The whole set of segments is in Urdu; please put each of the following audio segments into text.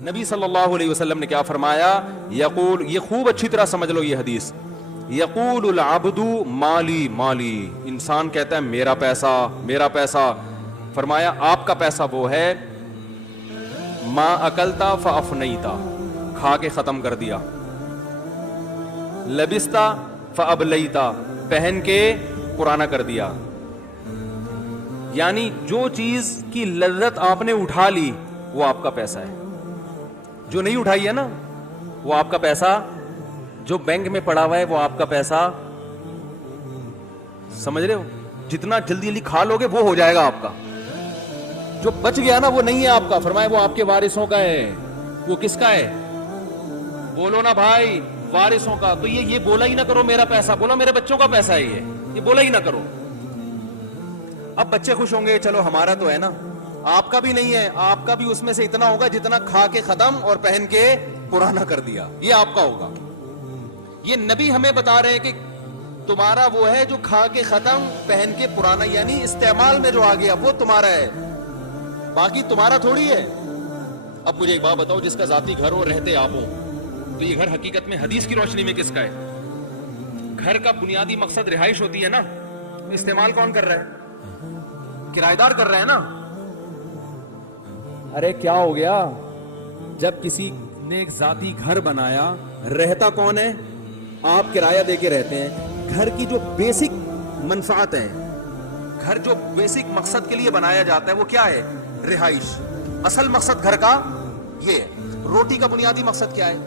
نبی صلی اللہ علیہ وسلم نے کیا فرمایا؟ یقول، یہ خوب اچھی طرح سمجھ لو یہ حدیث، یقول العبد مالی مالی، انسان کہتا ہے میرا پیسہ میرا پیسہ. فرمایا آپ کا پیسہ وہ ہے ما اکلتا فافنیتا، کھا کے ختم کر دیا، لبستا فابلیتا، پہن کے پرانا کر دیا. یعنی جو چیز کی لذت آپ نے اٹھا لی وہ آپ کا پیسہ ہے، جو نہیں اٹھائی ہے نا وہ آپ کا پیسہ، جو بینک میں پڑا ہوا ہے وہ آپ کا پیسہ. سمجھ رہے ہو؟ جتنا جلدی جلدی کھا لو گے وہ ہو جائے گا آپ کا، جو بچ گیا نا وہ نہیں ہے آپ کا. فرمایا وہ آپ کے وارثوں کا ہے. وہ کس کا ہے؟ بولو نا بھائی، وارثوں کا. تو یہ بولا ہی نہ کرو میرا پیسہ، بولا میرے بچوں کا پیسہ ہے، یہ بولا ہی نہ کرو. اب بچے خوش ہوں گے، چلو ہمارا تو ہے نا، آپ کا بھی نہیں ہے، آپ کا بھی اس میں سے اتنا ہوگا جتنا کھا کے ختم اور پہن کے پرانا کر دیا، یہ آپ کا ہوگا. یہ نبی ہمیں بتا رہے ہیں کہ تمہارا وہ ہے جو کھا کے ختم پہن کے پرانا، یعنی استعمال میں جو آ گیا وہ تمہارا ہے، باقی تمہارا تھوڑی ہے. اب مجھے ایک بات بتاؤ، جس کا ذاتی گھر ہو، رہتے آپ ہوں، تو یہ گھر حقیقت میں حدیث کی روشنی میں کس کا ہے؟ گھر کا بنیادی مقصد رہائش ہوتی ہے نا، استعمال کون کر رہا ہے؟ کرایہ دار کر رہا ہے نا. ارے کیا ہو گیا جب کسی نے ایک ذاتی گھر بنایا، رہتا کون ہے؟ آپ کرایہ دے کے رہتے ہیں. گھر کی جو بیسک منفعت ہیں، گھر جو بیسک مقصد کے لیے بنایا جاتا ہے وہ کیا ہے؟ رہائش. اصل مقصد گھر کا یہ ہے. روٹی کا بنیادی مقصد کیا ہے؟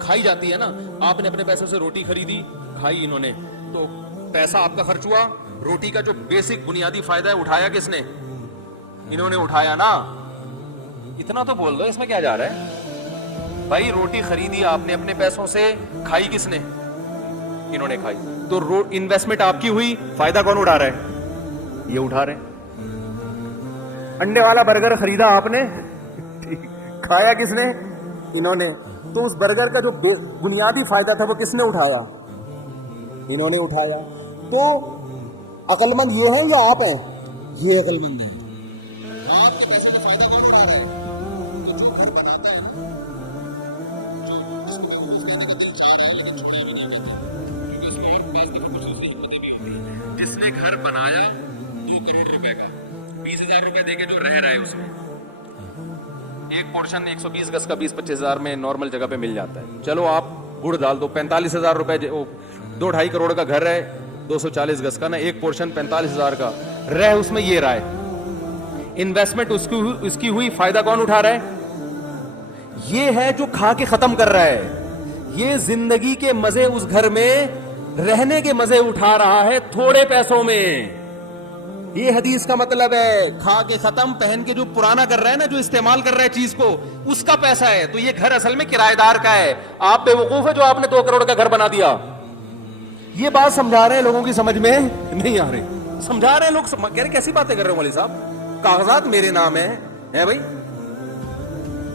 کھائی جاتی ہے نا. آپ نے اپنے پیسوں سے روٹی خریدی، کھائی انہوں نے، تو پیسہ آپ کا خرچ ہوا. روٹی کا جو بیسک بنیادی فائدہ ہے اٹھایا کس نے؟ انہوں نے اٹھایا نا. اتنا تو بول دو، اس میں کیا جا رہا ہے بھائی؟ روٹی خریدی آپ نے اپنے پیسوں سے، کھائی کس نے؟ انہوں نے کھائی. تو انویسٹمنٹ آپ کی ہوئی، فائدہ کون اٹھا رہا ہے؟ یہ اٹھا رہے ہیں. انڈے والا برگر خریدا آپ نے، کھایا کس نے؟ انہوں نے. تو اس برگر کا جو بنیادی فائدہ تھا وہ کس نے اٹھایا؟ انہوں نے اٹھایا. تو عقل مند یہ ہیں یا آپ ہیں؟ یہ عقل مند ہیں. آپ کے پیسے کا فائدہ کون اٹھا رہا ہے؟ جو گھر بناتا ہے، جو اس میں روز لینے کا دل چاہ رہا ہے لیکن چھوڑے بھی نہیں دیتے، کیونکہ اس میں اور بعض کی خصوصی حکمتیں بھی ہوتی ہیں. جس نے گھر بنایا 2 کروڑ روپے کا، 20,000 روپے دے کے جو رہ رہا ہے، اس میں ایک پورشن 120 گز کا 20-25 ہزار میں نارمل جگہ پہ مل جاتا ہے. چلو آپ گڑ ڈال دو، 45,000 روپے 2-2.5 کروڑ کا گھر ہے 240 گز کا نا، ایک پورشن 45,000 کا رہ، اس میں یہ رہا ہے. انویسٹمنٹ اس کی ہوئی، فائدہ کون اٹھا رہا ہے؟ یہ ہے جو کھا کے ختم کر رہا ہے. یہ زندگی کے مزے، اس گھر میں رہنے کے مزے اٹھا رہا ہے تھوڑے پیسوں میں. یہ حدیث کا مطلب ہے. کھا کے ختم پہن کے جو پرانا کر رہا ہے نا، جو استعمال کر رہا ہے چیز کو، اس کا پیسہ ہے. تو یہ گھر اصل میں کرایہ دار کا ہے. آپ بے وقوف ہے جو آپ نے 2 کروڑ کا گھر بنا دیا. یہ بات سمجھا رہے ہیں، لوگوں کی سمجھ میں نہیں آ رہی. سمجھا رہے ہیں لوگ، کہہ رہے کیسی باتیں کر رہے ہو مولوی صاحب، کاغذات میرے نام ہے بھائی،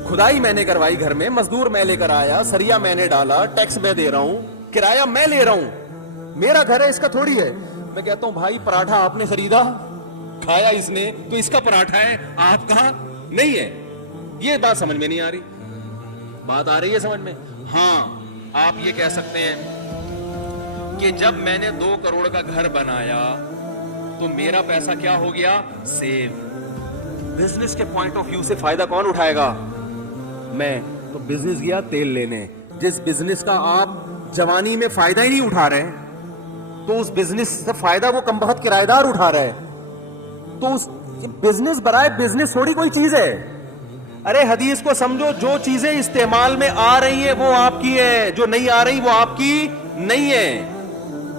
کھدائی میں نے کروائی گھر میں، مزدور میں لے کر آیا، سریا میں نے ڈالا، ٹیکس میں دے رہا ہوں، کرایہ میں لے رہا ہوں، میرا گھر ہے، اس کا تھوڑی ہے. میں کہتا ہوں بھائی پراٹھا آپ نے خریدا، کھایا اس نے، تو اس کا پراٹھا ہے، آپ کا نہیں ہے. یہ بات سمجھ میں نہیں آ رہی. بات آ رہی ہے سمجھ میں؟ ہاں آپ یہ کہہ سکتے ہیں کہ جب میں نے 2 کروڑ کا گھر بنایا تو میرا پیسہ کیا ہو گیا؟ سیو. بزنس کے پوائنٹ آف ویو سے فائدہ کون اٹھائے گا؟ میں. تو بزنس گیا تیل لینے، جس بزنس کا آپ جوانی میں فائدہ ہی نہیں اٹھا رہے، تو اس بزنس سے فائدہ وہ کم بخت کرایہ دار اٹھا رہا ہے. تو اس بزنس برائے بزنس تھوڑی کوئی چیز ہے. ارے حدیث کو سمجھو، جو چیزیں استعمال میں آ رہی ہیں وہ آپ کی ہیں، جو نہیں آ رہی وہ آپ کی نہیں ہے.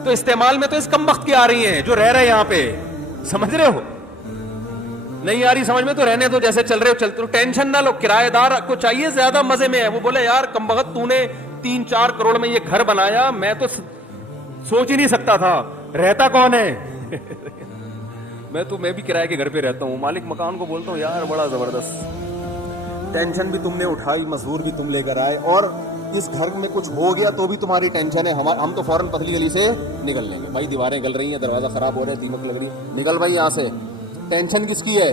تو استعمال میں تو اس کم بخت کی آ رہی ہیں جو رہ رہے ہیں یہاں پہ. سمجھ رہے ہو؟ نہیں آ رہی سمجھ میں تو رہنے دو، جیسے چل رہے ہو چلتے رہو، ٹینشن نہ لو. کرایہ دار کو چاہیے زیادہ مزے میں ہے. وہ بولے یار کم بخت تو نے 3-4 کروڑ میں یہ گھر بنایا، میں تو سوچ ہی نہیں سکتا تھا. رہتا کون ہے؟ میں بھی کرائے کے گھر پہ رہتا ہوں. مالک مکان کو بولتا ہوں یار بڑا زبردست، ٹینشن بھی تم نے اٹھائی، مزدور بھی تم لے کر آئے، اور اس گھر میں کچھ ہو گیا تو بھی تمہاری ٹینشن ہے. ہم تو فوراً پتلی گلی سے نکل لیں گے. بھائی دیواریں گل رہی ہیں، دروازہ خراب ہو رہا ہے، دیمک لگ رہی ہے، نکل بھائی یہاں سے. ٹینشن کس کی ہے؟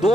2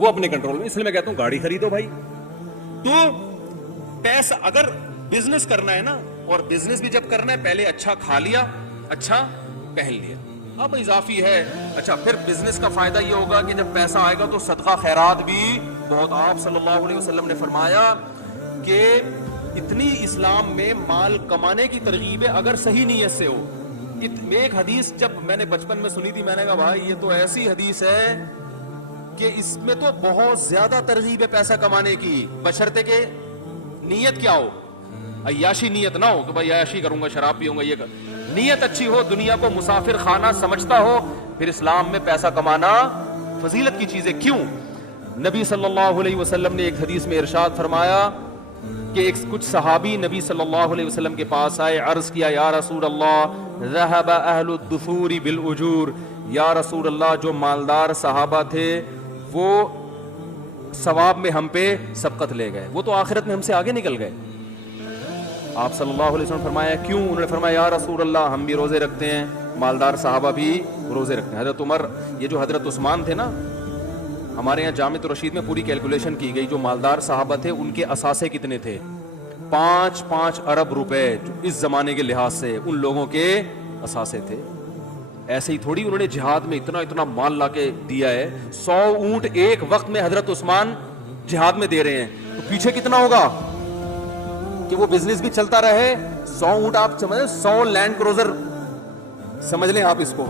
وہ اپنے کنٹرول میں. اس لیے میں کہتا ہوں گاڑی خریدو بھائی. تو پیسہ اگر بزنس کرنا ہے نا, اور بزنس بھی جب کرنا ہے پہلے اچھا کھا لیا, اچھا پہن لیا, اب اضافی ہے. اچھا پھر بزنس کا فائدہ یہ ہوگا کہ جب پیسہ آئے گا تو صدقہ خیرات بھی بہت. آپ صلی اللہ علیہ وسلم نے فرمایا کہ اتنی اسلام میں مال کمانے کی ترغیب ہے اگر صحیح نیت سے ہو. ایک حدیث جب میں نے بچپن میں سنی تھی, میں نے کہا بھائی یہ تو ایسی حدیث ہے کہ اس میں تو بہت زیادہ ترغیب ہے پیسہ کمانے کی, بشرطے کہ نیت کیا ہو, عیاشی نیت نہ ہو کہ بھائی عیاشی کروں گا, شراب پیوں گا. یہ نیت اچھی ہو, دنیا کو مسافر خانہ سمجھتا ہو, پھر اسلام میں پیسہ کمانا فضیلت کی چیز ہے. کیوں؟ نبی صلی اللہ علیہ وسلم نے ایک حدیث میں ارشاد فرمایا کہ کچھ صحابی نبی صلی اللہ علیہ وسلم کے پاس آئے, عرض کیا یا رسول اللہ ذهب اہل الدثور بالاجور, یا رسول اللہ جو مالدار صحابہ تھے وہ ثواب میں ہم پہ سبقت لے گئے, وہ تو آخرت میں ہم سے آگے نکل گئے. آپ صلی اللہ علیہ وسلم فرمایا کیوں؟ انہوں نے فرمایا یا رسول اللہ ہم بھی روزے رکھتے ہیں, مالدار صحابہ بھی روزے رکھتے ہیں. حضرت عمر, یہ جو حضرت عثمان تھے نا, ہمارے یہاں جامع رشید میں پوری کیلکولیشن کی گئی, جو مالدار صحابہ تھے ان کے اثاثے کتنے تھے, 5 ارب روپے جو اس زمانے کے لحاظ سے ان لوگوں کے اثاثے تھے. ایسے ہی تھوڑی انہوں نے جہاد میں اتنا مال لا کے دیا ہے. 100 اونٹ ایک وقت میں حضرت عثمان جہاد میں دے رہے ہیں, تو پیچھے کتنا ہوگا کہ وہ بزنس بھی چلتا رہے. 100 اونٹ آپ سمجھیں, 100 لینڈ کروزر سمجھ لیں آپ اس کو,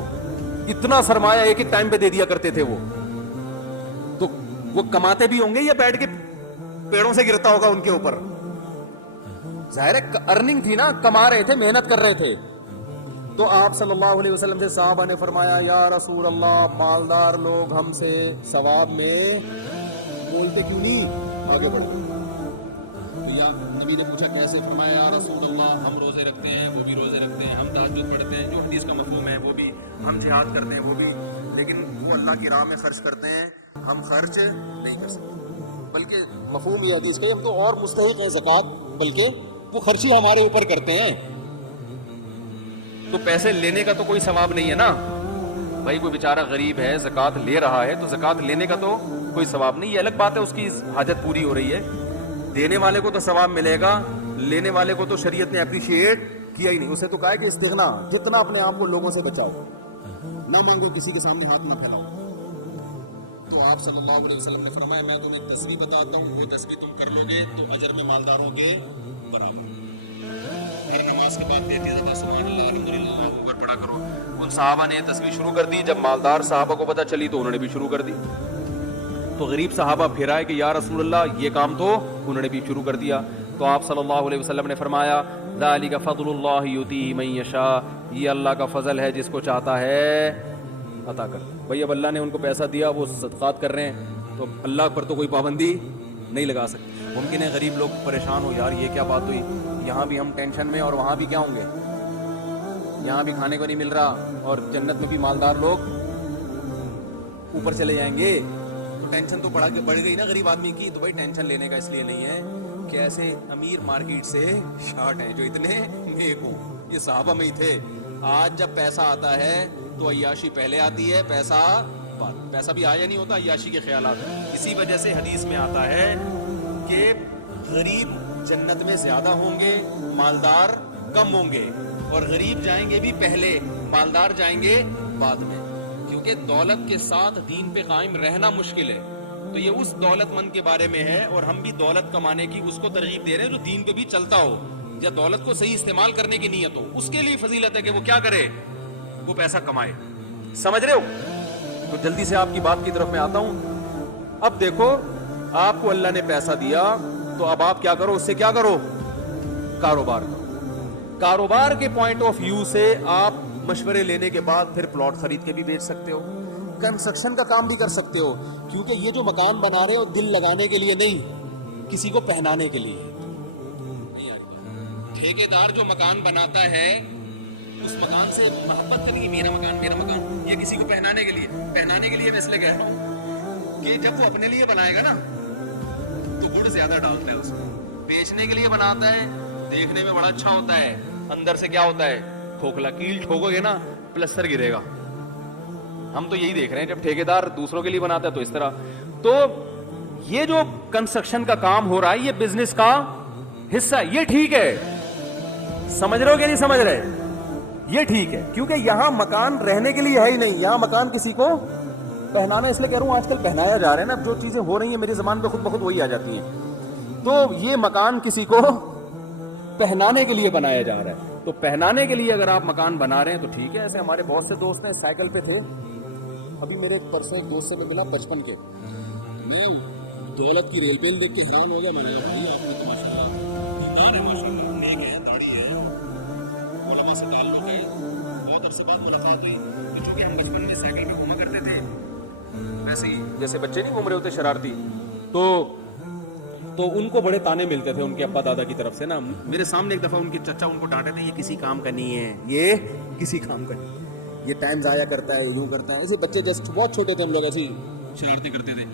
اتنا سرمایہ ایک ایک ٹائم پہ دے دیا کرتے تھے وہ. تو وہ کماتے بھی ہوں گے یا بیٹھ کے پیڑوں سے گرتا ہوگا ان کے اوپر؟ ظاہر ہے ارننگ تھی نا, کما رہے تھے, محنت کر رہے تھے. تو آپ صلی اللہ علیہ وسلم سے صحابہ نے فرمایا یا رسول اللہ مالدار لوگ ہم سے ثواب میں بولتے کیوں نہیں, آگے بڑھتے. یا نبی نے پوچھا کیسے؟ فرمایا یا رسول اللہ ہم روزے رکھتے ہیں, وہ بھی روزے رکھتے ہیں, ہم تہجد پڑھتے ہیں, جو حدیث کا مفہوم ہے وہ بھی, ہم جہاد کرتے ہیں وہ بھی, لیکن وہ اللہ کی راہ میں خرچ کرتے ہیں, ہم خرچ نہیں کر سکتے. بلکہ مفہوم یہ حدیث کہ ہم تو اور مستحق ہیں زکوٰۃ, بلکہ وہ خرچی ہمارے اوپر کرتے ہیں. تو پیسے لینے کا تو کوئی ثواب نہیں ہے نا بھائی. کوئی بیچارہ غریب ہے زکوٰۃ لے رہا ہے تو زکوٰۃ لینے کا تو کوئی ثواب نہیں. یہ الگ بات ہے اس کی حاجت پوری ہو رہی ہے, دینے والے کو تو ثواب ملے گا, لینے والے کو تو شریعت نے اپریشیٹ کیا ہی نہیں. اسے تو کہا ہے کہ استغنا, جتنا اپنے آپ کو لوگوں سے بچاؤ, نہ مانگو, کسی کے سامنے ہاتھ نہ پھیلاؤ. تو آپ صلی اللہ علیہ وسلم نے فرمایا میں تمہیں ایک تسبیح بتاتا ہوں, وہ تسبیح تم کر لو گے تو اجر میں مالدار ہوگے برابر. ہر نماز کے بعد 33 دفعہ سبحان اللہ الحمدللہ اللہ اکبر پڑھا کرو. ان صحابہ نے یہ تسبیح شروع کر دی. جب مالدار صحابہ کو پتہ چلی تو انہوں نے بھی شروع کر دی. تو غریب صحابہ پھر آئے کہ یا رسول اللہ یہ کام تو انہوں نے بھی شروع کر دیا. تو آپ صلی اللہ علیہ وسلم نے فرمایا ذالک فضل اللہ یؤتیہ من یشاء, یہ اللہ کا فضل ہے جس کو چاہتا ہے عطا کر. بھائی اب اللہ نے ان کو پیسہ دیا, وہ صدقات کر رہے ہیں, تو اللہ پر تو کوئی پابندی نہیں لگا سکتے. ممکن ہے غریب لوگ پریشان ہو, یار یہ کیا بات ہوئی, یہاں بھی ہم ٹینشن میں اور وہاں بھی کیا ہوں گے, یہاں بھی کھانے کو نہیں مل رہا اور جنت میں بھی مالدار لوگ اوپر چلے جائیں گے, تو ٹینشن تو بڑھ گئی نا غریب آدمی کی. تو بھائی ٹینشن لینے کا اس لیے نہیں ہے کہ ایسے امیر مارکیٹ سے شارٹ ہیں جو اتنے نیک ہوں, یہ صحابہ میں ہی تھے. آج جب پیسہ آتا ہے تو عیاشی پہلے آتی ہے, پیسہ بھی آیا نہیں ہوتا, عیاشی کے خیالات. اسی وجہ سے حدیث میں آتا ہے کہ غریب جنت میں زیادہ ہوں گے, مالدار کم ہوں گے, اور غریب جائیں گے بھی پہلے, مالدار جائیں گے بعد میں, کیونکہ دولت کے ساتھ دین پہ قائم رہنا مشکل ہے. تو یہ اس دولت مند کے بارے میں ہے, اور ہم بھی دولت کمانے کی اس کو ترغیب دے رہے ہیں جو دین پہ بھی چلتا ہو, یا دولت کو صحیح استعمال کرنے کی نیت ہو. اس کے لیے فضیلت ہے کہ وہ کیا کرے, وہ پیسہ کمائے. سمجھ رہے ہو؟ تو جلدی سے آپ کی بات کی طرف میں آتا ہوں. اب دیکھو آپ کو اللہ نے پیسہ دیا, تو اب آپ کیا کرو, اس سے کیا کرو, کاروبار کرو. کاروبار کے پوائنٹ آف ویو سے آپ مشورے لینے کے بعد پھر پلاٹ خرید کے بھی بیچ سکتے ہو, کنسٹرکشن کا کام بھی کر سکتے ہو, کیونکہ یہ جو مکان بنا رہے ہو دل لگانے کے لیے نہیں, کسی کو پہنانے کے لیے. ٹھیکیدار جو مکان بناتا ہے اس مکان سے محبت کریں گی, میرا مکان, یہ کسی کو پہنانے کے لیے میں اس لیے کہہ رہا ہوں کہ جب وہ اپنے لیے بنائے گا نا تو گڑ زیادہ ڈالتا ہے اس کو, بیچنے کے لیے بناتا ہے, دیکھنے میں بڑا اچھا ہوتا ہے, اندر سے کیا ہوتا ہے, کھوکھلا. کیل ٹھوکو گے نا پلستر گرے گا. ہم تو یہی دیکھ رہے ہیں, جب ٹھیکیدار دوسروں کے لیے بناتا ہے تو اس طرح. تو یہ جو کنسٹرکشن کا کام ہو رہا ہے یہ بزنس کا حصہ, یہ ٹھیک ہے, سمجھ رہے ہو کہ نہیں سمجھ رہے, یہ ٹھیک ہے, کیونکہ یہاں مکان رہنے کے لیے ہے ہی نہیں, یہاں مکان کسی کو پہنانا, اس لیے کہہ رہا ہوں آج کل پہنایا جا رہا ہے نا, اب جو چیزیں ہو رہی ہیں میری زبان پہ خود بخود وہی آ جاتی ہیں, تو یہ مکان کسی کو پہنانے کے لیے بنایا جا رہا ہے, تو پہنانے کے لیے اگر آپ مکان بنا رہے ہیں تو ٹھیک ہے. ایسے ہمارے بہت سے دوست ہیں سائیکل پہ تھے, ابھی میرے پرسوں ایک دوست سے میں ملا 55 کے, میں دولت کی ریل پیل دیکھ کے حیران ہو گیا, میں نے آپ کی تو ماشاءاللہ نیک ہے, داڑھی ہے, علماء سے تعلق ہے, بہت عرصے بعد ملاقات ہوئی, کیونکہ ہم بچپن میں سائیکل پہ گھوما کرتے تھے ویسے ہی جیسے بچے نہیں گھوم رہے ہوتے شرارتی, تو ان کو بڑے تانے ملتے تھے ان کے ابا دادا کی طرف سے نا. میرے سامنے ایک دفعہ ان کے چچا ان کو ڈانٹے تھے, یہ کسی کام کا نہیں ہے, یہ کسی کام کا نہیں, یہ ٹائم ضائع کرتا ہے, یوں کرتا ہے. ایسے بچے جیسے بہت چھوٹے تھے ہم لوگ ایسی شرارتی کرتے تھے,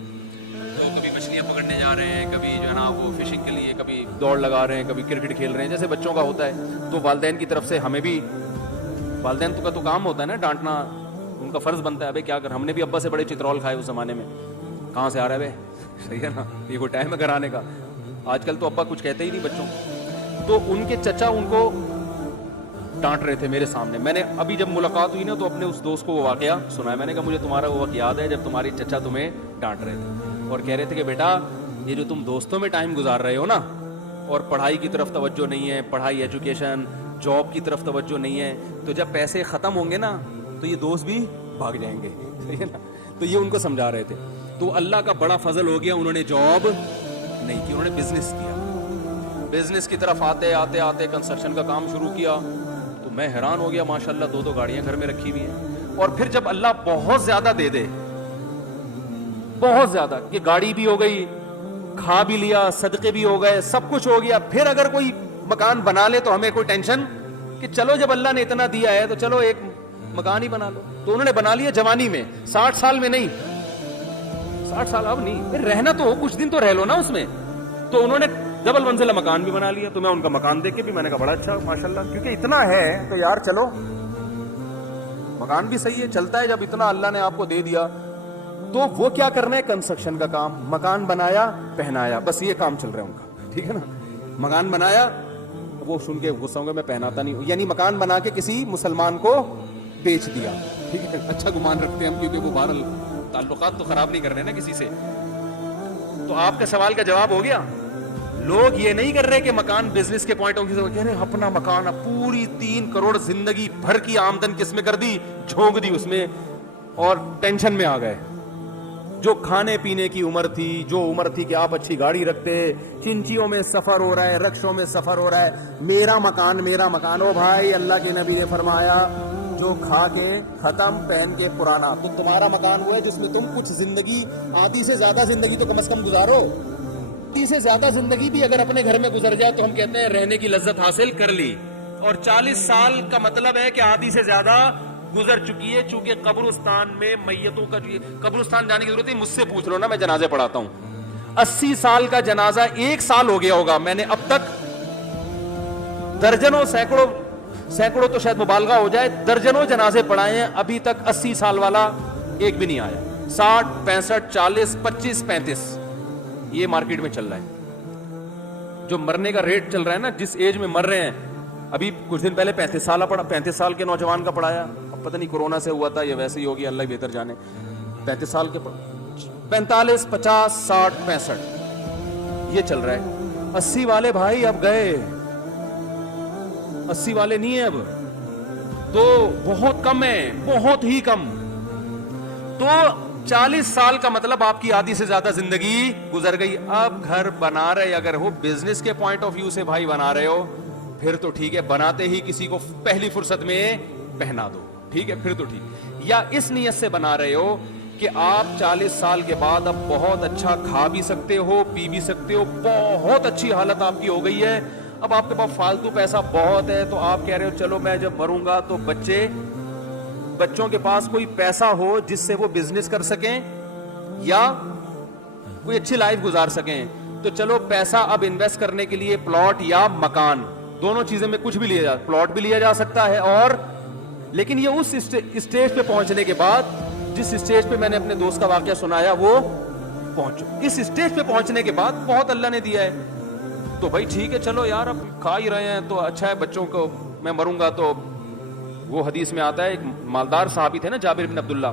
تو کبھی مچھلیاں پکڑنے جا رہے ہیں, کبھی جو ہے نا وہ فشنگ کے لیے, کبھی دوڑ لگا رہے ہیں, کبھی کرکٹ کھیل رہے ہیں, جیسے بچوں کا ہوتا ہے. تو والدین کی طرف سے ہمیں بھی, والدین کا تو کام ہوتا ہے نا ڈانٹنا, ان کا فرض بنتا ہے, ابے کیا کر, ہم نے بھی ابا سے بڑے چترول کھائے اس زمانے میں, کہاں سے آ رہا ہے بھائی, صحیح ہے نا, یہ کوئی ٹائم ہے گھر آنے کا, آج کل تو ابا کچھ کہتے ہی نہیں بچوں. تو ان کے چچا ان کو ڈانٹ رہے تھے میرے سامنے. میں نے ابھی جب ملاقات ہوئی نا تو اپنے اس دوست کو وہ واقعہ سنایا, میں نے کہا مجھے تمہارا وہ وقت یاد ہے جب تمہاری چچا تمہیں ڈانٹ رہے تھے اور کہہ رہے تھے کہ بیٹا یہ جو تم دوستوں میں ٹائم گزار رہے ہو نا, اور پڑھائی کی طرف توجہ نہیں ہے, پڑھائی ایجوکیشن جاب کی طرف توجہ نہیں ہے, تو جب پیسے ختم ہوں گے نا تو یہ دوست بھی بھاگ جائیں گے, صحیح ہے نا. تو یہ ان کو سمجھا رہے تھے. تو اللہ کا بڑا فضل ہو گیا, انہوں نے جاب نہیں کی, انہوں نے بزنس کیا. بزنس کی طرف آتے آتے آتے کنسٹرکشن کا کام شروع کیا, تو میں حیران ہو گیا, ماشاءاللہ 2 گاڑیاں گھر میں رکھی ہوئی ہیں. اور پھر جب اللہ بہت زیادہ دے دے, بہت زیادہ, کہ گاڑی بھی ہو گئی, کھا بھی لیا, صدقے بھی ہو گئے, سب کچھ ہو گیا, پھر اگر کوئی مکان بنا لے تو ہمیں کوئی ٹینشن کہ چلو جب اللہ نے اتنا دیا ہے تو چلو ایک مکان ہی بنا لو. تو انہوں نے بنا لیا جوانی میں, 60 سال میں نہیں, 60 سال اب نہیں, پھر رہنا تو ہو, کچھ دن تو رہ لو نا اس میں. تو انہوں نے ڈبل منزلہ مکان بھی بنا لیا. تو میں ان کا مکان دیکھ کے بھی میں نے کہا بڑا اچھا ماشاءاللہ, کیونکہ اتنا ہے تو یار چلو مکان بھی صحیح ہے, چلتا ہے جب اتنا اللہ نے آپ کو دے دیا. تو وہ کیا کرنا ہے, کنسٹرکشن کا کام, مکان بنایا پہنایا, بس یہ کام چل رہا ہے ان کا, ٹھیک ہے نا. مکان بنایا, وہ سن کے غصہ ہوں گے میں پہناتا نہیں ہوں, یعنی مکان بنا کے کسی مسلمان کو بیچ دیا, ٹھیک ہے, اچھا گمان رکھتے ہیں ہم, کیونکہ وہ بہرحال تعلقات تو خراب نہیں کر رہے نا کسی سے. تو آپ کے سوال کا جواب ہو گیا. لوگ یہ نہیں کر رہے کہ مکان بزنس کے پوائنٹ آف ویو سے کہہ رہے ہیں اپنا مکان, اب پوری 3 کروڑ زندگی بھر کی آمدن کس میں کر دی, جھونک دی اس میں, اور ٹینشن میں آ گئے. جو کھانے پینے کی عمر تھی, جو عمر تھی کہ آپ اچھی گاڑی رکھتے, چنچیوں میں سفر ہو رہا ہے, رکشوں میں سفر ہو رہا ہے, میرا مکان میرا مکان. او بھائی, اللہ کے نبی نے فرمایا جو کھا کے ختم پہن کے پرانا, تو تمہارا مکان وہ ہے جس میں تم کچھ زندگی, آدھی سے زیادہ زندگی تو کم از کم گزارو. آدھی سے زیادہ زندگی بھی اگر اپنے گھر میں گزر جائے تو ہم کہتے ہیں رہنے کی لذت حاصل کر لی. اور 40 سال کا مطلب ہے کہ آدھی سے زیادہ گزر چکی ہے. چونکہ قبرستان میں میتوں کا, قبرستان جانے کی ضرورت نہیں, مجھ سے پوچھ لو نا, میں جنازے پڑھاتا ہوں. 80 سال کا جنازہ 1 سال ہو گیا ہوگا, میں نے اب تک درجنوں, سینکڑوں تو شاید مبالغہ ہو جائے, درجنوں جنازے پڑھائے ہیں, ابھی تک 80 سال والا ایک بھی نہیں آیا. 60 65 40 25 35 یہ مارکیٹ میں چل رہا ہے. جو مرنے کا ریٹ چل رہا ہے نا, جس ایج میں مر رہے ہیں, ابھی کچھ دن پہلے 35 سال کے نوجوان کا پڑھایا, اب پتہ نہیں کورونا سے ہوا تھا یا ویسے ہی ہوگی, اللہ بہتر جانے. 35 سال کے 45 50 60 65 یہ چل رہا ہے. 80 والے بھائی اب گئے, 80 والے نہیں ہیں اب, تو بہت کم ہے, بہت ہی کم. تو 40 سال کا مطلب آپ کی آدھی سے زیادہ زندگی گزر گئی. اب گھر بنا رہے, اگر وہ بزنس کے پوائنٹ آف ویو سے بھائی بنا رہے ہو, پھر تو ٹھیک ہے, بناتے ہی کسی کو پہلی فرصت میں پہنا دو, ٹھیک ہے, پھر تو ٹھیک. یا اس نیت سے بنا رہے ہو کہ آپ 40 سال کے بعد اب بہت اچھا کھا بھی سکتے ہو, پی بھی سکتے ہو, بہت اچھی حالت آپ کی ہو گئی ہے, اب آپ کے پاس فالتو پیسہ بہت ہے, تو آپ کہہ رہے ہو چلو میں جب مروں گا تو بچوں کے پاس کوئی پیسہ ہو جس سے وہ بزنس کر سکیں یا کوئی اچھی لائف گزار سکیں. تو چلو پیسہ اب انویسٹ کرنے کے لیے پلاٹ یا مکان, دونوں چیزیں میں کچھ بھی لیا جا, پلاٹ بھی لیا جا سکتا ہے, اور لیکن یہ اس اسٹیج پہ پہنچنے کے بعد, جس اسٹیج پہ میں نے اپنے دوست کا واقعہ سنایا, وہ پہنچو. اس اسٹیج پہ پہنچنے کے بعد بہت اللہ نے دیا ہے, تو بھائی ٹھیک ہے چلو یار اب کھا ہی رہے ہیں تو اچھا ہے, بچوں کو میں مروں گا تو. وہ حدیث میں آتا ہے ایک مالدار صحابی تھے نا جابر بن عبداللہ,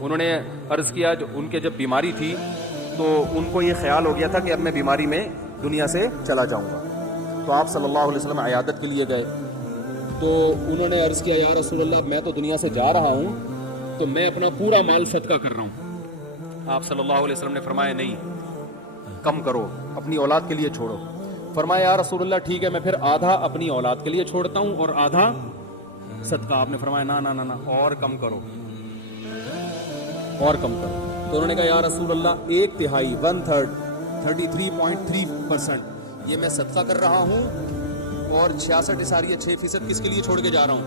انہوں نے عرض کیا جو ان کے جب بیماری تھی تو ان کو یہ خیال ہو گیا تھا کہ اب میں بیماری میں دنیا سے چلا جاؤں گا, تو آپ صلی اللہ علیہ وسلم عیادت کے لیے گئے, تو انہوں نے عرض کیا یا رسول اللہ میں تو دنیا سے جا رہا ہوں تو میں اپنا پورا مال صدقہ کر رہا ہوں. آپ صلی اللہ علیہ وسلم نے فرمایا نہیں, کم کرو, اپنی اولاد کے لیے چھوڑو. فرمایا یا رسول اللہ ٹھیک ہے میں پھر آدھا اپنی اولاد کے لیے چھوڑتا ہوں اور آدھا صدقہ. آپ نے فرمایا نا نا نا نا, اور کم کرو, اور کم کرو. تو انہوں نے کہا یا رسول اللہ 1/3 1/3 33.3% یہ میں صدقہ کر رہا ہوں اور 66.6% کس کے لیے چھوڑ کے جا رہا ہوں,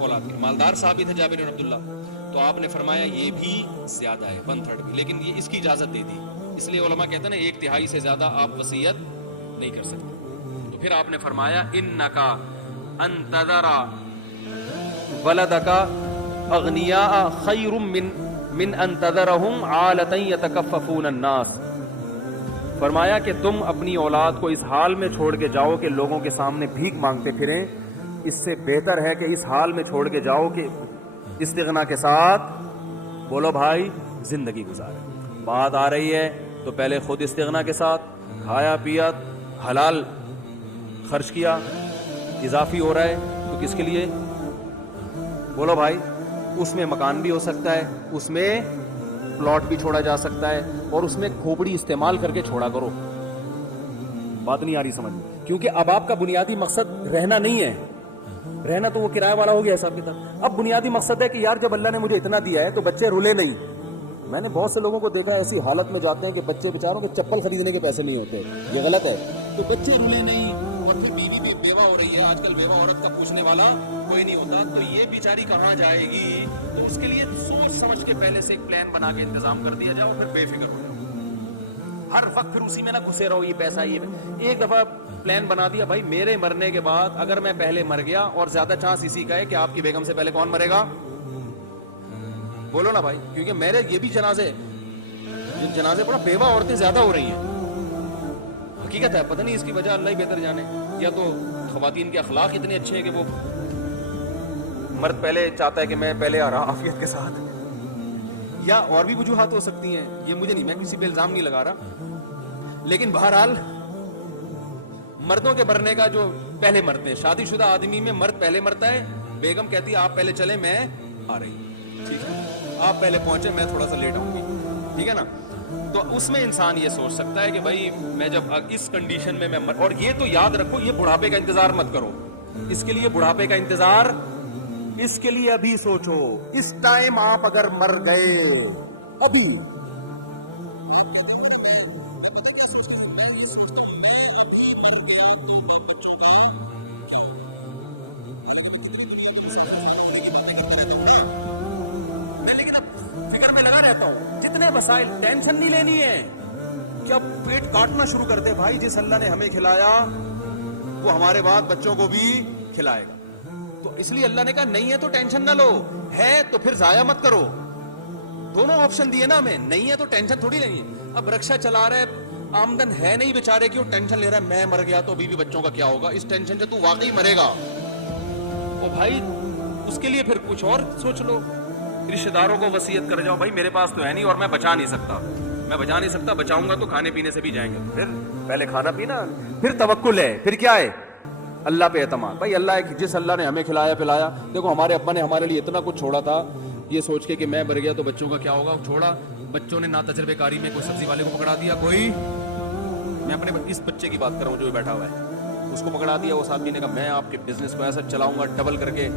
اولاد کے. مالدار صحابی تھے جابر بن عبداللہ, تو آپ نے فرمایا یہ بھی زیادہ ہے 1/3 بھی, لیکن یہ اس کی اجازت دے دی. اس لیے علماء کہتے ہیں نا 1/3 سے زیادہ آپ وصیت نہیں کر سکتے. تو پھر آپ نے فرمایا انکا انتظر ولدک اغنیاء خیر من انتظرہم عالتا یتکففون الناس. فرمایا کہ تم اپنی اولاد کو اس حال میں چھوڑ کے جاؤ کہ لوگوں کے سامنے بھیک مانگتے پھریں, اس سے بہتر ہے کہ اس حال میں چھوڑ کے جاؤ کہ استغنا کے ساتھ بولو بھائی زندگی گزارے. بات آ رہی ہے تو پہلے خود استغنا کے ساتھ کھایا پیا حلال خرچ کیا, اضافی ہو رہا ہے تو کس کے لیے بولو بھائی. اس میں مکان بھی ہو سکتا ہے, اس میں پلاٹ بھی چھوڑا جا سکتا ہے, اور اس میں کھوپڑی استعمال کر کے چھوڑا کرو. بات نہیں آ رہی سمجھ, کیونکہ اب آپ کا بنیادی مقصد رہنا نہیں ہے, رہنا تو وہ کرایہ والا ہو گیا حساب کتاب. اب بنیادی مقصد ہے کہ یار جب اللہ نے مجھے اتنا دیا ہے تو بچے رولے نہیں. میں نے بہت سے لوگوں کو دیکھا ایسی حالت میں جاتے ہیں کہ بچے بیچاروں کے چپل خریدنے کے پیسے نہیں ہوتے, یہ غلط ہے. تو بچے رولے نہیں, اور پھر بیوی بھی بیوہ ہو رہی ہے, آج کل بیوہ عورت کا پوچھنے والا کوئی نہیں ہوتا, تو یہ بیچاری کہاں جائے گی. تو اس کے لیے سوچ سمجھ کے پہلے سے ایک پلان بنا کے انتظام کر دیا جائے, اور پھر بے فکر ہو جاؤ. ہر وقت پھر اسی میں نہ گھسے رہو, یہ پیسہ یہ ایک دفعہ پلان بنا دیا بھائی میرے مرنے کے بعد اگر میں پہلے مر گیا, اور زیادہ چانس اسی کا ہے کہ آپ کی بیگم سے پہلے کون مرے گا, بولو نا بھائی, کیونکہ میرے یہ بھی جنازے بڑا بیوہ عورتیں زیادہ ہو رہی ہیں. حقیقت ہے, پتہ نہیں اس کی وجہ اللہ ہی بہتر جانے, یا تو خواتین کے اخلاق اتنے اچھے ہیں کہ وہ مرد پہلے چاہتا ہے کہ میں پہلے آ رہا عافیت کے ساتھ, یا اور بھی وجوہات ہو سکتی ہیں, یہ مجھے نہیں, میں کسی پہ الزام نہیں لگا رہا. لیکن بہرحال مردوں کے مرنے کا جو پہلے مرتے ہیں, شادی شدہ آدمی میں مرد پہلے مرتا ہے, بیگم کہتی ہے آپ پہلے چلیں میں آ رہی ہوں, ٹھیک ہے آپ پہلے پہنچے میں تھوڑا سا لیٹ آؤں گی, ٹھیک ہے نا. تو اس میں انسان یہ سوچ سکتا ہے کہ بھائی میں جب اس کنڈیشن میں اور یہ تو یاد رکھو یہ بڑھاپے کا انتظار مت کرو, اس کے لیے بڑھاپے کا انتظار, اس کے لیے ابھی سوچو. اس ٹائم آپ اگر مر گئے ابھی, جتنے مسائل ٹینشن نہیں لینی ہے کہ اب پیٹ کاٹنا شروع کر دے. بھائی جس اللہ نے ہمیں کھلایا وہ ہمارے بعد بچوں کو بھی کھلائے گا, تو اس لیے اللہ نے کہا نہیں ہے تو ٹینشن نہ لو, ہے تو پھر ضائع مت کرو. دونوں آپشن دیے نا ہمیں, نہیں ہے تو ٹینشن تھوڑی لینی ہے. اب رکشا چلا رہا ہے, آمدن ہے نہیں بیچارے کی, اور ٹینشن لے رہا ہے میں مر گیا تو بیوی بچوں کا کیا ہوگا. اس ٹینشن سے تو واقعی مرے گا, وہ بھائی اس کے لیے پھر کچھ اور سوچ لو. رشتہ داروں کو وصیت کر جاؤ بھائی میرے پاس تو ہے نہیں اور میں بچا نہیں سکتا, بچاؤں گا تو کھانے پینے سے بھی جائیں گے. پھر پہلے کھانا پینا, پھر توکل ہے, پھر کیا ہے اللہ پہ اعتماد. بھائی اللہ ہے, جس اللہ نے ہمیں کھلایا پلایا, دیکھو ہمارے ابا نے ہمارے لیے اتنا کچھ چھوڑا تھا, یہ سوچ کے کہ میں مر گیا تو بچوں کا کیا ہوگا, چھوڑا. بچوں نے نا تجربے کاری میں کوئی سبزی والے کو پکڑا دیا, کوئی, میں اپنے اس بچے کی بات کر رہا ہوں جو بیٹھا ہوا ہے, اس کو پکڑا دیا. اس آدمی نے کہا میں آپ کے بزنس کو ایسا چلاؤں گا ڈبل کر کے,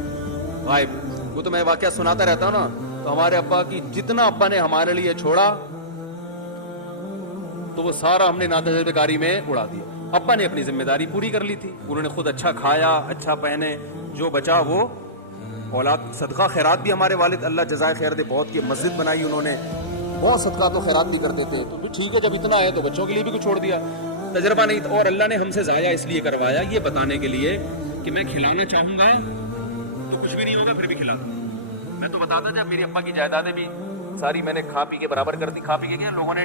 غائب. وہ تو میں واقعہ سناتا رہتا ہوں نا. تو ہمارے ابا کی جتنا ابا نے ہمارے لیے چھوڑا تو وہ سارا ہم نے ناتجربے کاری میں اڑا دیا. ابا نے اپنی ذمہ داری پوری کر لی تھی, انہوں نے خود اچھا کھایا, اچھا پہنے, جو بچا وہ اولاد. صدقہ خیرات بھی ہمارے والد اللہ جزائے خیر دے بہت کی مسجد بنائی انہوں نے, بہت صدقات و خیرات بھی کرتے تھے. تو ٹھیک ہے جب اتنا ہے تو بچوں کے لیے بھی کچھ چھوڑ دیا. تجربہ نہیں تھا, اور اللہ نے ہم سے ضائع اس لیے کروایا یہ بتانے کے لیے کہ میں کھلانا چاہوں گا تو کچھ بھی نہیں ہوگا, پھر بھی کھلا دوں. میں تو بتاتا جب میری ابا کی جائیدادیں بھی ساری میں نے کھا پی کے برابر کر دی. کھا پی کے کیا لوگوں نے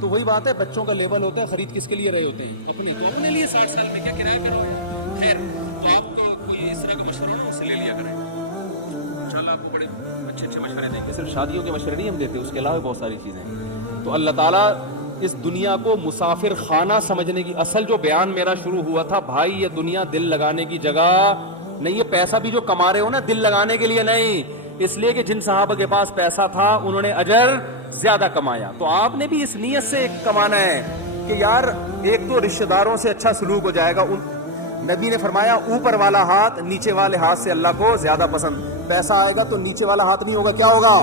تو وہی بات ہے, بچوں کا لیبل ہوتا ہے, خرید کس کے لیے رہے ہوتے ہیں, اپنے, تو اپنے لیے 60 سال میں کیا کرایہ کرو. خیر, تو آپ کو کوئی اس طرح کا مشورہ نہ اس سے لے لیا کریں, انشاءاللہ آپ کو بڑے اچھے اچھے مشورے دیں گے. صرف شادیوں کے مشورے نہیں ہم دیتے, اس کے علاوہ بہت ساری چیزیں ہیں. تو اللہ تعالیٰ اس دنیا کو مسافر خانہ سمجھنے کی, اصل جو بیان میرا شروع ہوا تھا بھائی, یہ دنیا دل لگانے کی جگہ نہیں. یہ پیسہ بھی جو کما رہے ہو نا, دل لگانے کے لیے نہیں, اس لیے کہ جن صحابہ کے پاس پیسہ تھا انہوں نے اجر زیادہ کمایا. تو آپ نے بھی اس نیت سے کمانا ہے کہ یار ایک تو رشتہ داروں سے اچھا سلوک ہو جائے گا. نبی نے فرمایا اوپر والا ہاتھ نیچے والے ہاتھ سے اللہ کو زیادہ پسند. پیسہ آئے گا تو نیچے والا ہاتھ نہیں ہوگا, کیا ہوگا,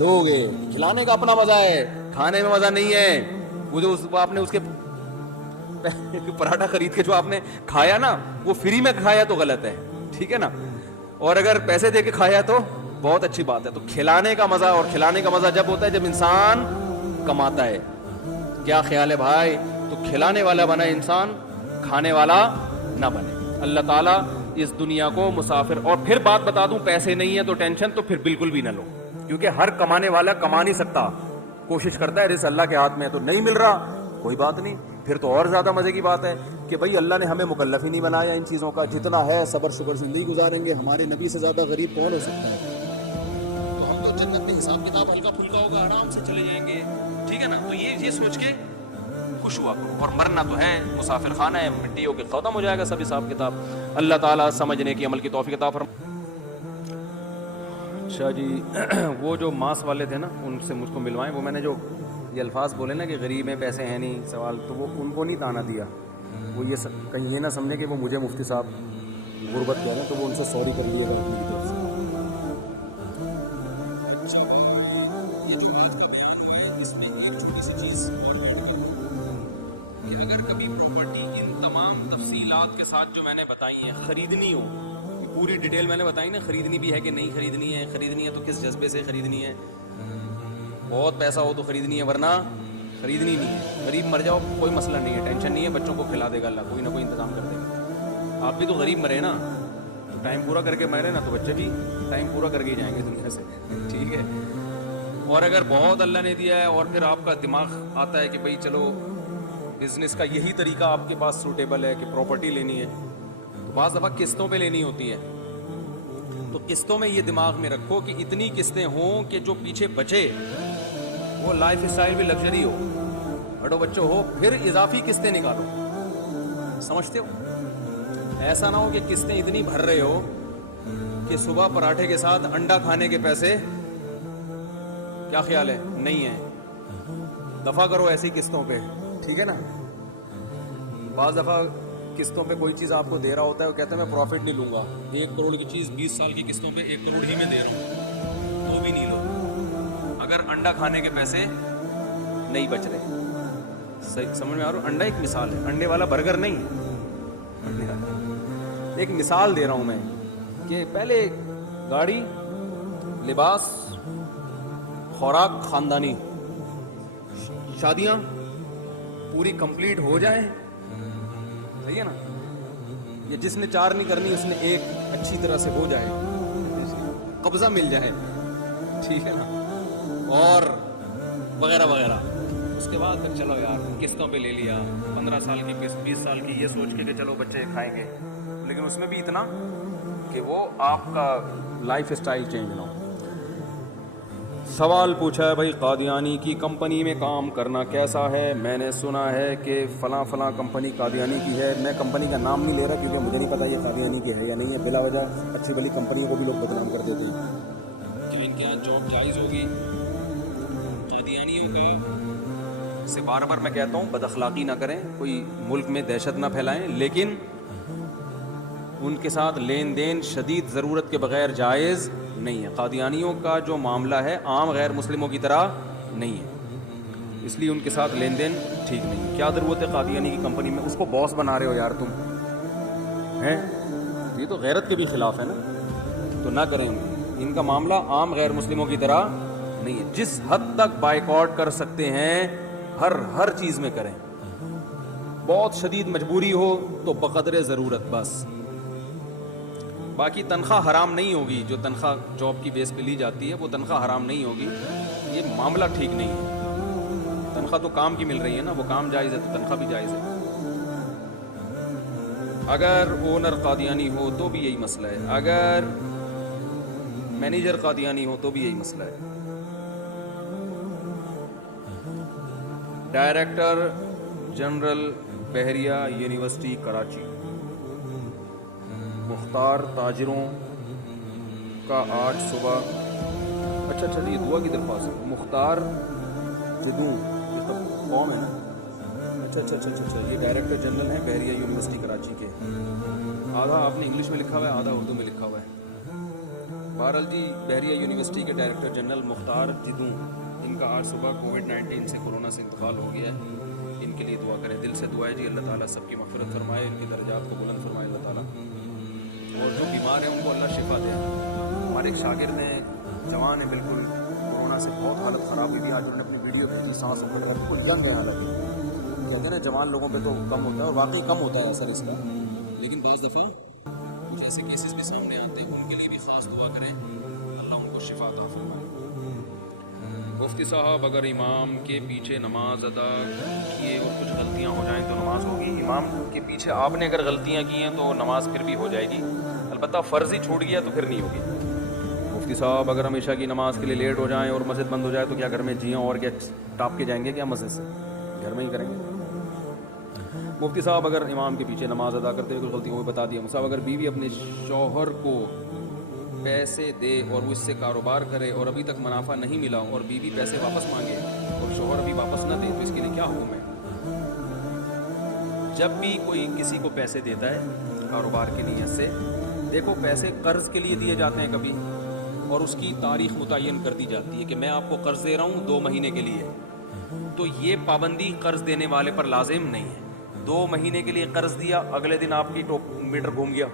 دو گے. کھلانے کا اپنا مزہ ہے, کھانے میں مزہ نہیں ہے. وہ جو آپ نے اس کے پراٹھا خرید کے جو آپ نے کھایا نا, وہ فری میں کھایا تو غلط ہے, ٹھیک ہے نا, اور اگر پیسے دے کے کھایا تو بہت اچھی بات ہے. تو کھلانے کا مزہ, اور کھلانے کا مزہ جب ہوتا ہے جب انسان کماتا ہے. کیا خیال ہے بھائی؟ تو کھلانے والا بنا انسان, کھانے والا نہ بنے. اللہ تعالیٰ اس دنیا کو مسافر, اور پھر بات بتا دوں, پیسے نہیں ہے تو ٹینشن تو پھر بالکل بھی نہ لو, کیونکہ ہر کمانے والا کما نہیں سکتا, کوشش کرتا ہے, رزق اللہ کے ہاتھ میں ہے, تو نہیں مل رہا کوئی بات نہیں, پھر تو اور زیادہ مزے کی بات ہے کہ بھائی اللہ نے ہمیں مکلف ہی نہیں بنایا ان چیزوں کا, جتنا ہے صبر شکر زندگی گزاریں گے. ہمارے نبی سے زیادہ غریب کون ہو سکتا ہے؟ تو ہم تو جنت میں حساب کتاب ہلکا پھلکا ہوگا, آرام سے چلے جائیں گے, ٹھیک ہے نا. تو یہ سوچ کے خوش ہوا کرو, اور مرنا تو ہے مسافر خانہ ہے, مٹی ہو کے ختم ہو جائے گا سب حساب کتاب. اللہ تعالیٰ سمجھنے کی, عمل کی توفیق عطا فرمائے. اچھا جی, وہ جو ماس والے تھے نا, ان سے مجھ کو ملوائیں. وہ میں نے جو یہ الفاظ بولے نا کہ غریب ہیں, پیسے ہیں نہیں, سوال, تو وہ ان کو نہیں تانا دیا. وہ یہ کہیں یہ نہ سمجھے کہ وہ مجھے مفتی صاحب غربت کہہ رہے ہیں, تو وہ ان سے سوری کر لیے گا اپنی طرف سے. یہ جو بات کا بیان ہے اس میں ایک چھوٹی سی چیز کہ اگر کبھی پراپرٹی ان تمام تفصیلات کے ساتھ جو میں نے بتائی ہیں خریدنی ہو, پوری ڈیٹیل میں نے بتائی نا, خریدنی بھی ہے کہ نہیں خریدنی ہے, خریدنی ہے تو کس جذبے سے خریدنی ہے, بہت پیسہ ہو تو خریدنی ہے, ورنہ خریدنی نہیں ہے. غریب مر جاؤ کوئی مسئلہ نہیں ہے, ٹینشن نہیں ہے, بچوں کو کھلا دے گا اللہ, کوئی نہ کوئی انتظام کر دے گا. آپ بھی تو غریب مرے نا, تو ٹائم پورا کر کے مرے نا, تو بچے بھی ٹائم پورا کر کے ہی جائیں گے دنیا سے, ٹھیک ہے. اور اگر بہت اللہ نے دیا ہے اور پھر آپ کا دماغ آتا ہے کہ بھئی چلو بزنس کا یہی طریقہ آپ کے پاس سوٹیبل ہے کہ پراپرٹی لینی ہے, تو بعض دفعہ قسطوں پہ لینی ہوتی ہے. تو قسطوں میں یہ دماغ میں رکھو کہ اتنی قسطیں ہوں کہ جو پیچھے بچے وہ لائف اسٹائل بھی لگژری ہو, بڑو بچوں ہو, پھر اضافی قسطیں نکالو. سمجھتے ہو؟ ایسا نہ ہو کہ قسطیں اتنی بھر رہے ہو کہ صبح پراٹھے کے ساتھ انڈا کھانے کے پیسے, کیا خیال ہے, نہیں ہے. دفع کرو ایسی قسطوں پہ, ٹھیک ہے نا. بعض دفعہ قسطوں پہ کوئی چیز آپ کو دے رہا ہوتا ہے, وہ کہتے ہیں میں پروفٹ نہیں لوں گا, 1 کروڑ کی چیز 20 سال کی قسطوں پہ 1 کروڑ ہی میں دے رہا ہوں, وہ بھی نہیں لو اگر انڈا کھانے کے پیسے نہیں بچ رہے. صحیح سمجھ میں آ رہا؟ انڈا ایک مثال ہے, انڈے والا برگر نہیں ہے, ایک مثال دے رہا ہوں میں کہ پہلے گاڑی, لباس, خوراک خاندانی, شادیاں پوری کمپلیٹ ہو جائیں, صحیح ہے نا. یہ جس نے 4 نہیں کرنی اس نے 1 اچھی طرح سے ہو جائے, قبضہ مل جائے, ٹھیک ہے نا, اور وغیرہ وغیرہ. اس کے بعد پھر چلو یار قسطوں پہ لے لیا, 15 سال کی قسط, 20 سال کی, یہ سوچ کے کہ چلو بچے کھائیں گے, لیکن اس میں بھی اتنا کہ وہ آپ کا لائف اسٹائل چینج نہ ہو. سوال پوچھا ہے بھائی, قادیانی کی کمپنی میں کام کرنا کیسا ہے؟ میں نے سنا ہے کہ فلاں فلاں کمپنی قادیانی کی ہے. میں کمپنی کا نام نہیں لے رہا کیونکہ مجھے نہیں پتا یہ قادیانی کی ہے یا نہیں ہے. بلا وجہ اچھی بلی کمپنیوں کو بھی لوگ بدنام کر دیتے ہیں. کیا ان کے یہاں جاب جائز ہوگی؟ قادیانیوں کا سے بار بار میں کہتا ہوں بد اخلاقی نہ کریں, کوئی ملک میں دہشت نہ پھیلائیں, لیکن ان کے ساتھ لین دین شدید ضرورت کے بغیر جائز نہیں ہے. قادیانیوں کا جو معاملہ ہے عام غیر مسلموں کی طرح نہیں ہے, اس لیے ان کے ساتھ لین دین ٹھیک نہیں ہے. کیا ضرورت ہے قادیانی کی کمپنی میں, اس کو باس بنا رہے ہو یار تم ہیں, یہ تو غیرت کے بھی خلاف ہے نا, تو نہ کریں. ان کا معاملہ عام غیر مسلموں کی طرح نہیں ہے. جس حد تک بائیکاٹ کر سکتے ہیں ہر چیز میں کریں. بہت شدید مجبوری ہو تو بقدر ضرورت بس. باقی تنخواہ حرام نہیں ہوگی, جو تنخواہ جاب کی بیس پہ لی جاتی ہے وہ تنخواہ حرام نہیں ہوگی. یہ معاملہ ٹھیک نہیں ہے. تنخواہ تو کام کی مل رہی ہے نا, وہ کام جائز ہے تو تنخواہ بھی جائز ہے. اگر اونر قادیانی ہو تو بھی یہی مسئلہ ہے, اگر مینیجر قادیانی ہو تو بھی یہی مسئلہ ہے. ڈائریکٹر جنرل بحریہ یونیورسٹی کراچی مختار تاجروں کا آج صبح, اچھا یہ دعا کی درخواست ہے. مختار زدوں یہ سب قوم ہے نا, اچھا یہ ڈائریکٹر جنرل ہیں بحریہ یونیورسٹی کراچی کے. آدھا آپ نے انگلش میں لکھا ہوا ہے, آدھا اردو میں لکھا ہوا ہے. بہرحال جی بحریہ یونیورسٹی کے ڈائریکٹر جنرل مختار زدوں, ان کا آج صبح کووڈ-19 سے کورونا سے انتقال ہو گیا ہے. ان کے لیے دعا کریں, دل سے دعا ہے جی اللہ تعالیٰ سب کی مغفرت فرمائے, ان کی درجات کو بلند فرمائے اللہ تعالیٰ, اور جو بیمار ہیں ان کو اللہ شفا دے. ہمارے ایک شاگرد ہیں, جوان ہیں بالکل, کورونا سے بہت حالت خراب ہوئی تھی. آج انہوں نے اپنی ویڈیو بھیجی, سانس اوپر بالکل جنگ ہے حالت. کہتے ہیں نا جوان لوگوں پہ تو کم ہوتا ہے, اور واقعی کم ہوتا ہے اثر اس کا, لیکن بعض دفعہ کچھ ایسے کیسز بھی سامنے آتے ہیں, ان کے لیے بھی خاص دعا کریں اللہ ان کو شفا عطا فرمائے. مفتی صاحب اگر امام کے پیچھے نماز ادا کیے اور کچھ غلطیاں ہو جائیں تو نماز ہوگی؟ امام کے پیچھے آپ نے اگر غلطیاں کی ہیں تو نماز پھر بھی ہو جائے گی, البتہ فرض ہی چھوٹ گیا تو پھر نہیں ہوگی. مفتی صاحب اگر ہمیشہ کی نماز کے لیے لیٹ ہو جائیں اور مسجد بند ہو جائے تو کیا گھر میں جیاں اور کیا ٹاپ کے جائیں گے کیا مسجد سے؟ گھر میں ہی کریں گے. مفتی صاحب اگر امام کے پیچھے نماز ادا کرتے ہوئے کچھ غلطی ہوئی بتا دیا. صاحب اگر بیوی اپنے شوہر کو پیسے دے اور وہ اس سے کاروبار کرے اور ابھی تک منافع نہیں ملا اور بیوی پیسے واپس مانگے اور شوہر ابھی واپس نہ دے تو اس کے لیے کیا حکم ہے؟ جب بھی کوئی کسی کو پیسے دیتا ہے کاروبار کی نیت سے, دیکھو پیسے قرض کے لیے دیے جاتے ہیں کبھی, اور اس کی تاریخ متعین کر دی جاتی ہے کہ میں آپ کو قرض دے رہا ہوں 2 مہینے کے لیے, تو یہ پابندی قرض دینے والے پر لازم نہیں ہے. 2 مہینے کے لیے قرض دیا, اگلے دن آپ کی میٹر گھوم گیا,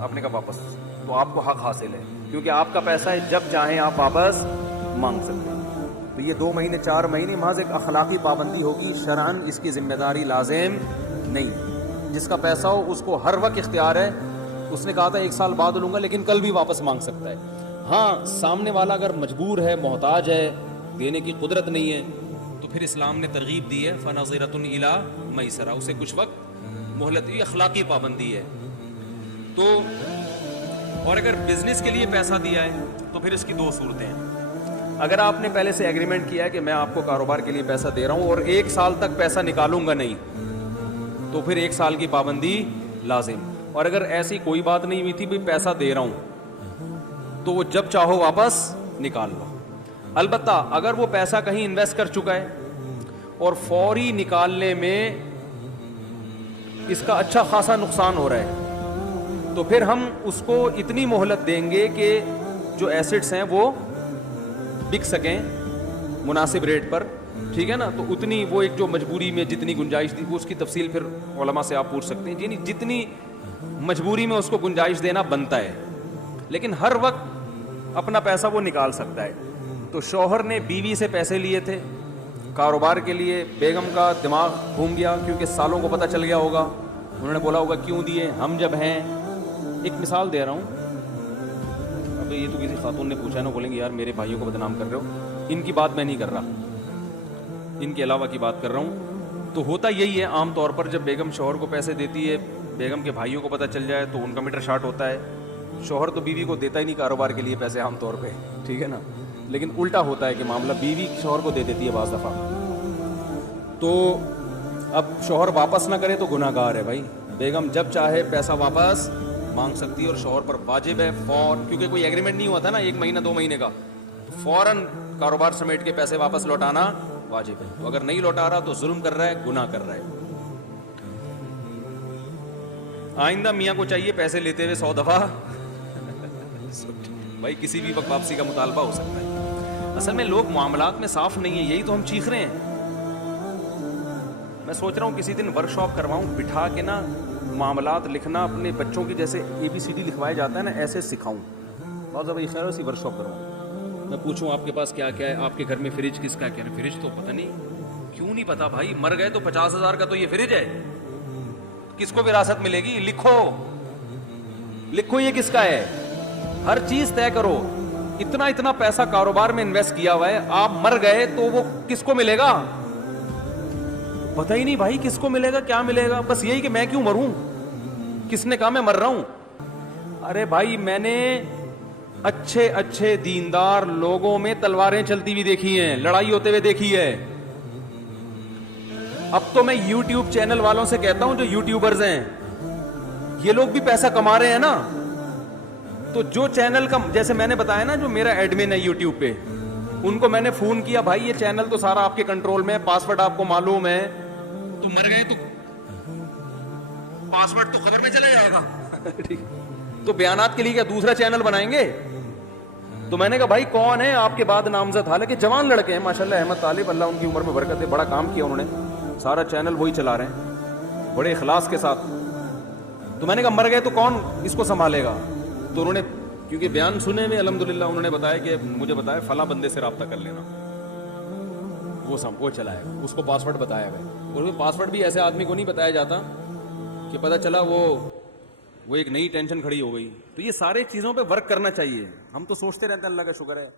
آپ نے کہا واپس, تو آپ کو حق حاصل ہے کیونکہ آپ کا پیسہ ہے, جب چاہیں آپ واپس مانگ سکتے ہیں. تو یہ 2 مہینے 4 مہینے محض ایک اخلاقی پابندی ہوگی, شرعاً اس کی ذمہ داری لازم نہیں. جس کا پیسہ ہو اس کو ہر وقت اختیار ہے, اس نے کہا تھا 1 سال بعد لوں گا لیکن کل بھی واپس مانگ سکتا ہے. ہاں سامنے والا اگر مجبور ہے, محتاج ہے, دینے کی قدرت نہیں ہے, تو پھر اسلام نے ترغیب دی ہے فنظرۃ الی میسرہ, اسے کچھ وقت مہلت, یہ اخلاقی پابندی ہے. تو اور اگر بزنس کے لیے پیسہ دیا ہے تو پھر اس کی 2 صورتیں ہیں. اگر آپ نے پہلے سے ایگریمنٹ کیا ہے کہ میں آپ کو کاروبار کے لیے پیسہ دے رہا ہوں اور 1 سال تک پیسہ نکالوں گا نہیں, تو پھر 1 سال کی پابندی لازم. اور اگر ایسی کوئی بات نہیں ہوئی تھی بھی پیسہ دے رہا ہوں تو وہ جب چاہو واپس نکال لو. البتہ اگر وہ پیسہ کہیں انویسٹ کر چکا ہے اور فوری نکالنے میں اس کا اچھا خاصا نقصان ہو رہا ہے, تو پھر ہم اس کو اتنی مہلت دیں گے کہ جو ایسٹس ہیں وہ بک سکیں مناسب ریٹ پر, ٹھیک ہے نا. تو اتنی وہ ایک جو مجبوری میں جتنی گنجائش تھی وہ اس کی تفصیل پھر علماء سے آپ پوچھ سکتے ہیں, یعنی جتنی مجبوری میں اس کو گنجائش دینا بنتا ہے, لیکن ہر وقت اپنا پیسہ وہ نکال سکتا ہے. تو شوہر نے بیوی سے پیسے لیے تھے کاروبار کے لیے, بیگم کا دماغ گھوم گیا کیونکہ سالوں کو پتہ چل گیا ہوگا, انہوں نے بولا ہوگا کیوں دیے, ہم جب ہیں. ایک مثال دے رہا ہوں, اب یہ تو کسی خاتون نے پوچھا ہے نا, بولیں گے یار میرے بھائیوں کو بدنام کر رہے ہو, ان کی بات میں نہیں کر رہا, ان کے علاوہ کی بات کر رہا ہوں. تو ہوتا یہی ہے عام طور پر, جب بیگم شوہر کو پیسے دیتی ہے, بیگم کے بھائیوں کو پتہ چل جائے تو ان کا میٹر شارٹ ہوتا ہے. شوہر تو بیوی کو دیتا ہی نہیں کاروبار کے لیے پیسے عام طور پہ, ٹھیک ہے نا, لیکن الٹا ہوتا ہے کہ معاملہ بیوی شوہر کو دے دیتی ہے بعض دفعہ. تو اب شوہر واپس نہ کرے تو گناہ گار ہے بھائی. بیگم جب چاہے پیسہ واپس مانگ سکتی ہے, اور شوہر پر واجب ہے کیونکہ کوئی ایگریمنٹ نہیں ہوا تھا نا 1 مہینہ 2 مہینے کا, فوراً کاروبار سمیٹ کے پیسے واپس لوٹانا واجب ہے. تو اگر نہیں لوٹا رہا تو ظلم کر رہا ہے, گناہ کر رہا ہے. آئندہ میاں کو چاہیے پیسے لیتے ہوئے 100 دفعہ بھائی کسی بھی وقت واپسی کا مطالبہ ہو سکتا ہے. اصل میں لوگ معاملات میں صاف نہیں ہیں, یہی تو ہم چیخ رہے ہیں. میں سوچ رہا ہوں کسی دن ورک شاپ کرواؤں, بٹھا کے نا معاملات لکھنا اپنے بچوں کی جیسے ABCD لکھوایا جاتا ہے نا, ایسے سکھاؤں. بہت زیادہ خیر اسی ورک شاپ کرواؤں. میں پوچھوں آپ کے پاس کیا کیا ہے, آپ کے گھر میں فریج کس کا ہے, کیا فریج تو پتہ نہیں. کیوں نہیں پتا بھائی, مر گئے تو 50,000 کا تو یہ فریج ہے, کس کو وراثت ملے گی؟ لکھو لکھو یہ کس کا ہے, ہر چیز طے کرو. اتنا پیسہ کاروبار میں انویسٹ کیا ہوا ہے, آپ مر گئے تو وہ کس کو ملے گا؟ پتہ ہی نہیں بھائی کس کو ملے گا کیا ملے گا, بس یہی کہ میں کیوں مروں, کس نے کہا میں مر رہا ہوں. ارے بھائی میں نے اچھے اچھے دیندار لوگوں میں تلواریں چلتی ہوئی دیکھی ہیں, لڑائی ہوتے ہوئے دیکھی ہے. اب تو میں یوٹیوب چینل والوں سے کہتا ہوں جو یوٹیوبرز ہیں, یہ لوگ بھی پیسہ کما رہے ہیں نا, تو جو چینل کا جیسے میں نے بتایا نا جو میرا ایڈمن ہے یوٹیوب پہ, ان کو میں نے فون کیا, بھائی یہ چینل تو سارا آپ کے کنٹرول میں ہے, پاسورڈ آپ کو معلوم ہے, تو مر گئے تو پاسورڈ تو خبر میں چلا جائے گا, تو بیانات کے لیے کیا دوسرا چینل بنائیں گے. تو میں نے کہا بھائی کون ہے آپ کے بعد نامزد, حالانکہ جوان لڑکے ہیں ماشاءاللہ, احمد طالب اللہ ان کی عمر میں برکت ہے, بڑا کام کیا انہوں نے, سارا چینل وہی چلا رہے ہیں بڑے اخلاص کے ساتھ. تو میں نے کہا مر گئے تو کون اس کو سنبھالے گا. تو انہوں نے کیونکہ بیان سنے میں الحمدللہ انہوں نے بتایا کہ مجھے بتایا فلاں بندے سے رابطہ کر لینا, وہ چلائے گا, اس کو پاسورڈ بتایا گیا, اور وہ پاسورڈ بھی ایسے آدمی کو نہیں بتایا جاتا کہ پتہ چلا وہ ایک نئی ٹینشن کھڑی ہو گئی. تو یہ سارے چیزوں پہ ورک کرنا چاہیے. ہم تو سوچتے رہتے ہیں اللہ کا شکر ہے